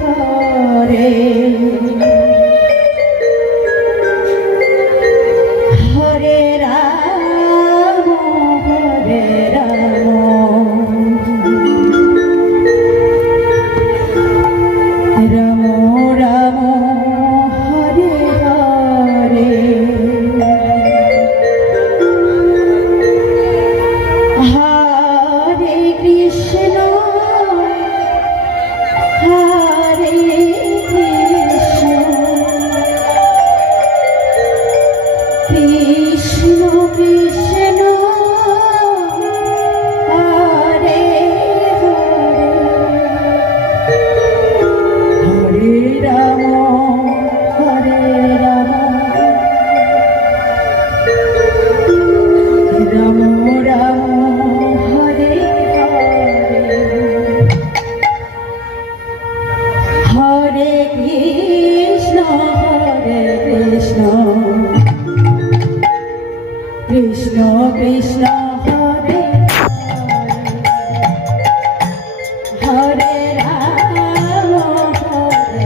Hare Hare Ram Hare Ram Ram Ram Hare Hare Hare Krishna Hare Krishna Krishna Krishna Hare Hare Hare Ram Hare Ram Ram Ram Hare Hare Hare Krishna Krishna Krishna Hare Hare Ram Hare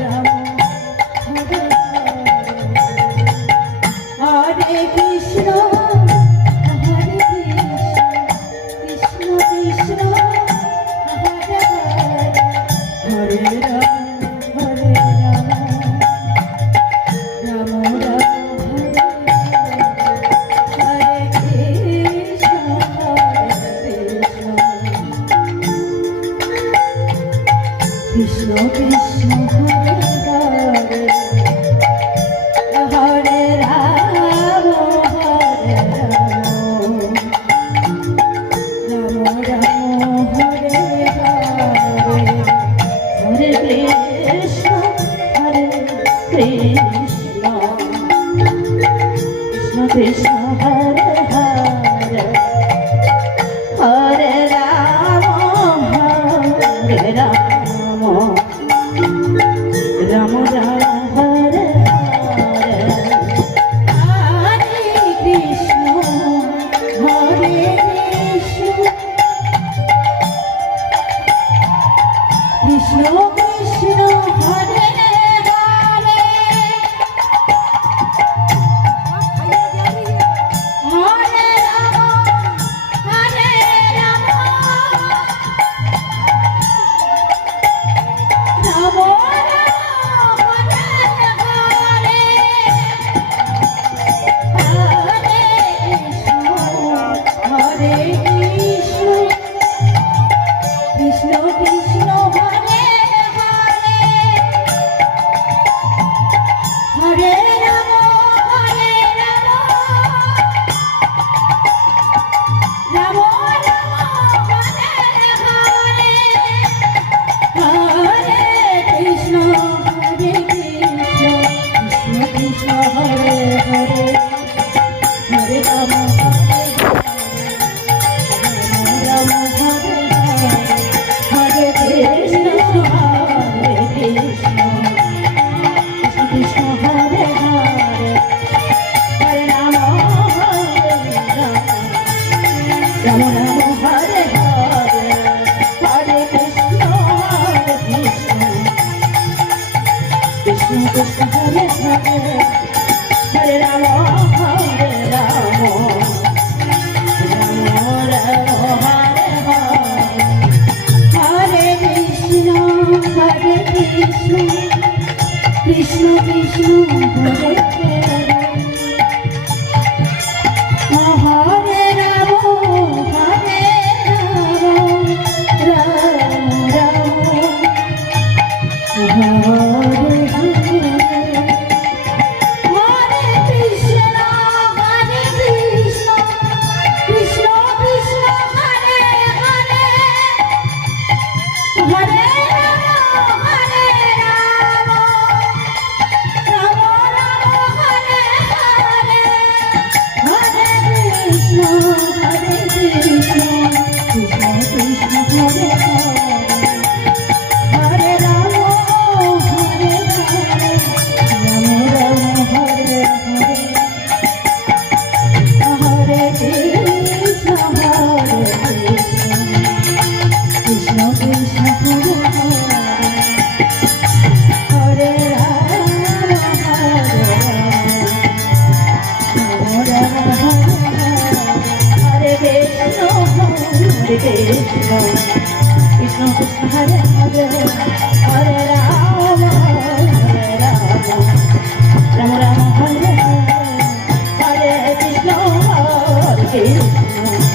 Ram Hare Krishna Hare Krishna Krishna Hare Hare Ram Hare Ram Ram Ram Hare Krishna Krishna Krishna Hare Hare Hare Ram Hare Ram Ram Ram Hare Hare Hare Krishna Krishna Krishna Hare Hare Hare Ram Hare Ram Ram Ram Hare Hare Hare Krishna Hare Krishna Krishna Krishna Hare Hare Hare Ram Ram Krishna Krishna Hare Hare Hare Ram Ram Ram Hare Hare Hare Krishna Krishna Krishna Hare Hare Hare Ram Hare Ram Hare Hare Krishna Krishna Krishna Hare Hare Hare Ram Ram Ram Hare Hare Hare Krishna Krishna Krishna Hare Hare Hare Ram Hare Ram Ram Ram Hare Hare Hare Krishna Krishna Krishna Hare Hare Ram Hare Ram Ram Ram Hare Hare Krishna Krishna Krishna Hare Hare Hare Ram Ram Ram Hare Hare Hare Krishna Krishna Krishna Hare Hare Ram Hare Hare Ram Ram Hare Hare Hare Krishna Krishna Krishna Krishna Hare Hare Hare Ram Ram Ram Hare Hare Hare Krishna Hare Krishna